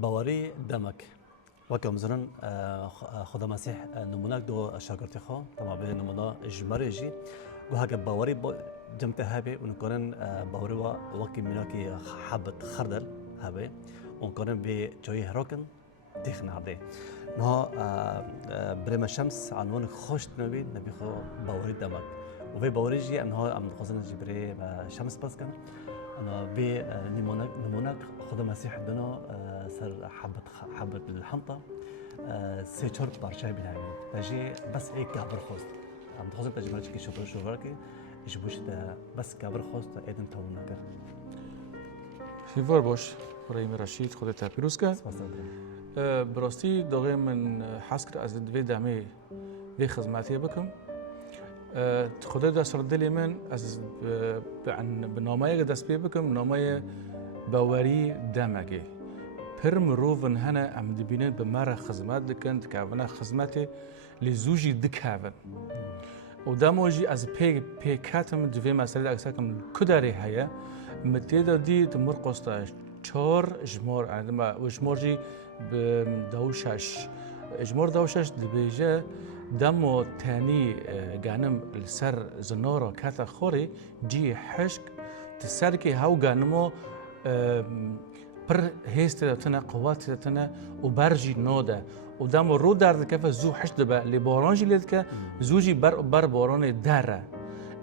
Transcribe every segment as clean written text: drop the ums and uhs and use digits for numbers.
باوری دمک وکم زنان خدا مسیح نمونک دو شاگرد خو تمام به نمونه اجمالی جی و هک باوری با جمت هبه اون کنن باوری و وکی مناکی حبت خردل هبه اون کنن به جای هراکن دیخن عبده نه بریم شمس عنوان خوش نبی خو باوری دمک و به باوری جی انها ام خزن جی بریم شمس بس کن أنا بنمونك خدا مسيح دنا سر حبة بالحنطة سيشور بارشاي بالهاي تجي بس هيك كابر خوست عم تخزن تجي مرة كي شوفركي يجبوش بس كابر خوست ايدن تونك شیوار باش برای رشید خودت پیروز کن. براستی داغی من حسکر از دوی دمی وی خدمتی بکم. خدا دست دلی من از به نامه دست پی بکم نامه باوری دمگی. پر مروفن هنه ام دبینن به مره خدمت دکند که اونا خدمت لزوجی دکاون. و دموجی از پی کاتم دوی مسئله اکثر کم کداری هیا. متیدا دی تمر قستا چهار اجمار عندما اجمارجی بدوشش اجمار دوشش دبیجه دمو تاني جانم السر زنارة كاتا خوري جي حشك تساركي هاو جانمو بر هيست تنا قوات تنا وبرجي نودا ودمو رو دار كيف زو حشد با لبارانجي لدك زوجي بر باران داره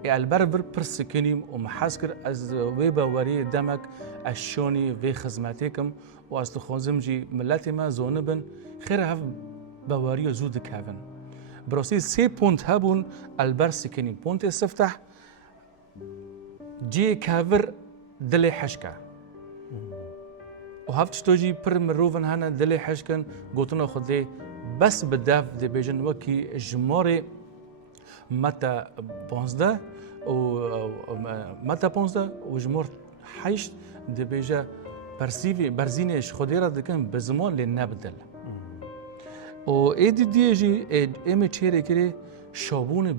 البر برسكنيم ومحاسكر از ويبا وري دمك الشوني في خدماتكم واستخوزم جي ملاتي ما زونبن خير هف بواري زود كافن براسي سي بونت هابون البر سكني بونت استفتح جي كافر دلي حشكا وهافت شتوجي بر مروفن هانا دلي حشكن قوتنا خدي بس بداف دي بيجن وكي جماري متى بونزدا متى بونزدا وجمهور حيش دي بيجا برسيفي برزينيش خديرة دكان بزمان لنبدل و ايدي ديجي ايمي تشيري كري شابون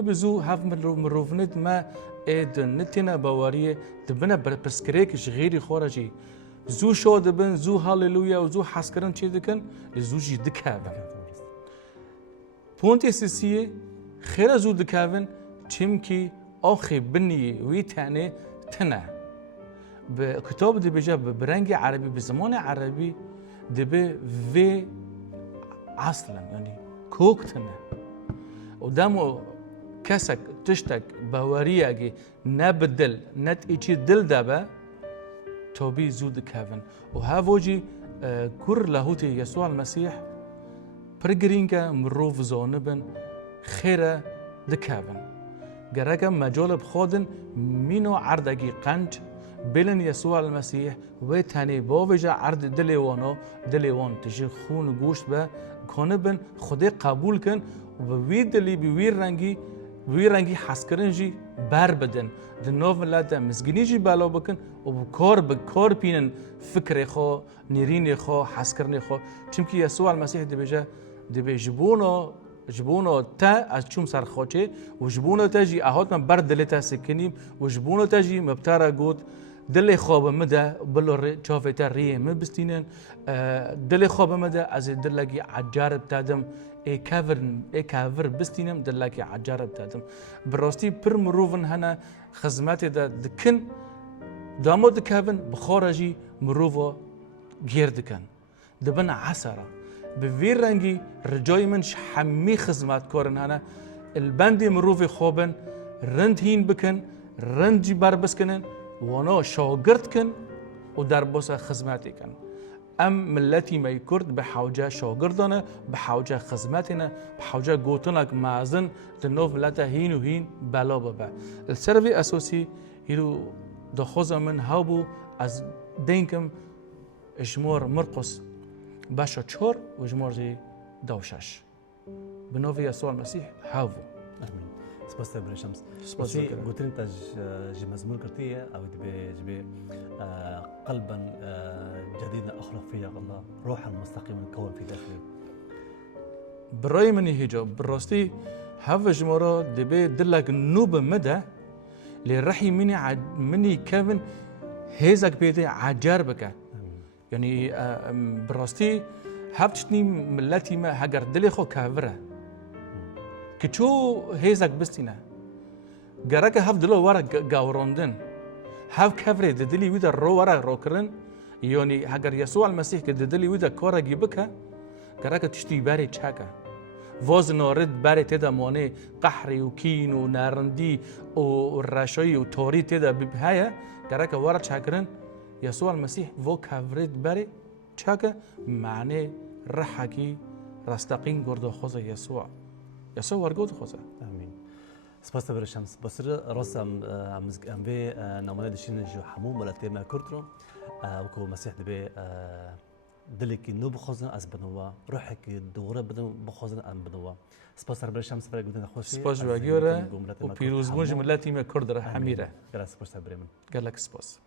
بزو هاف مروفنت ما ايد نتنا باوريه دبنا برسكريكش غيري خورجي زو شو دبن زو هاليلويا وزو حسكرن تشي دكان لزوجي دكابن بونت اساسيه خير زو دكابن تشمكي اخي بني ويتاني تنا بكتاب دي بيجا برنج عربي بزمان عربي دبي في اصلا يعني كوكتنا ودامو كسك تشتك باورياجي نبدل نت ايشي دل دابا توبي زود كافن وهافوجي كر لاهوتي يسوع المسيح برجرينكا مروف زونبن خيره دكافن جراكا مجال بخودن مينو عردقي قنج بلن يسوع المسيح وتاني باوجا عرض دليوان تجي خون گوشت با كونبن خدي قبول كن وبوي دلي بوي رنگي حسكرنجي بار بدن دنوف ملاتا مسجنيجي بالا بكن وبكار بينن فكري خو نيريني خو حسكرني خو چمكي يسوع المسيح دبي جبونا تا از چوم سر خوچه و جبونا تاجي اهات من برد دلتا سكنيم و جبونا تاجي مبتارا قوت دل خواب مده بلور چافتا ریه مبستینن دل خواب مده از دلگی عجارب تادم ای کافر بستینم دلگی عجارب تادم براستی پر مروفن هنا خدمت دکن دامو دکافن بخارجی مروفا گیردکن دبن عسره بویر رنگی رجای منش حمی خدمت کارن هنا البندی مروفی خوابن رند هین بکن رندی بر بسکنن وانا شاگرد کن و در باسه خدمتی کن ام ملتی می کرد به حوجه شاگردانه به حوجه خدمتینه به حوجه گوتنک معزن دنوف ملت هین و هین بلا ببه السروی اساسی هیرو دخوز من هاو از دینکم اجمار مرقص باشا چهار و اجمار زی دوشش به نوع یسوع المسیح هاو سپاس تبري شمس سپاسی قلت انت جي مزمور كرتيه او جبي قلبا جديدا اخلق فيه الله روحا مستقيما كون في داخلي برای منی هجا براستی هاو جمارا دبي دلك نوب مدى لرحي مني كافن هيزك بيتي عجار بك يعني براستي هبتشتني ملتي ما هجر دلي خو كافرة كتشو هيزك بستينا جرك هف دلو ورا جاوروندن هف كافرة دلي ويدا رو ورا روكرن يعني هجر يسوع المسيح كدلي ويدا كورا جيبكها جرك تشتي باري تشاكا وزن ورد باري تدا موني قحري وكين ونارندي والراشوي وتوري تدا ببهاية جرك ورا تشاكرن يسوع المسيح فو كافريد باري تشاكا معناه رحكي رستقين قرد خوزا يسوع ورقود خوزا امين سپاس بر شمس بسر راست ام به نمونه دشین جو حموم ولا تیما کردرو و کو مسیح دبی دلی کی نو بخوزن از بنوا روحی کی دوره بدن بخوزن ام بنوا سپاس بر شمس بر گودن خوشی سپاس و پیروز بونج ملتی ما کرد حمیره گلا سپاس بریم قال لك سپاس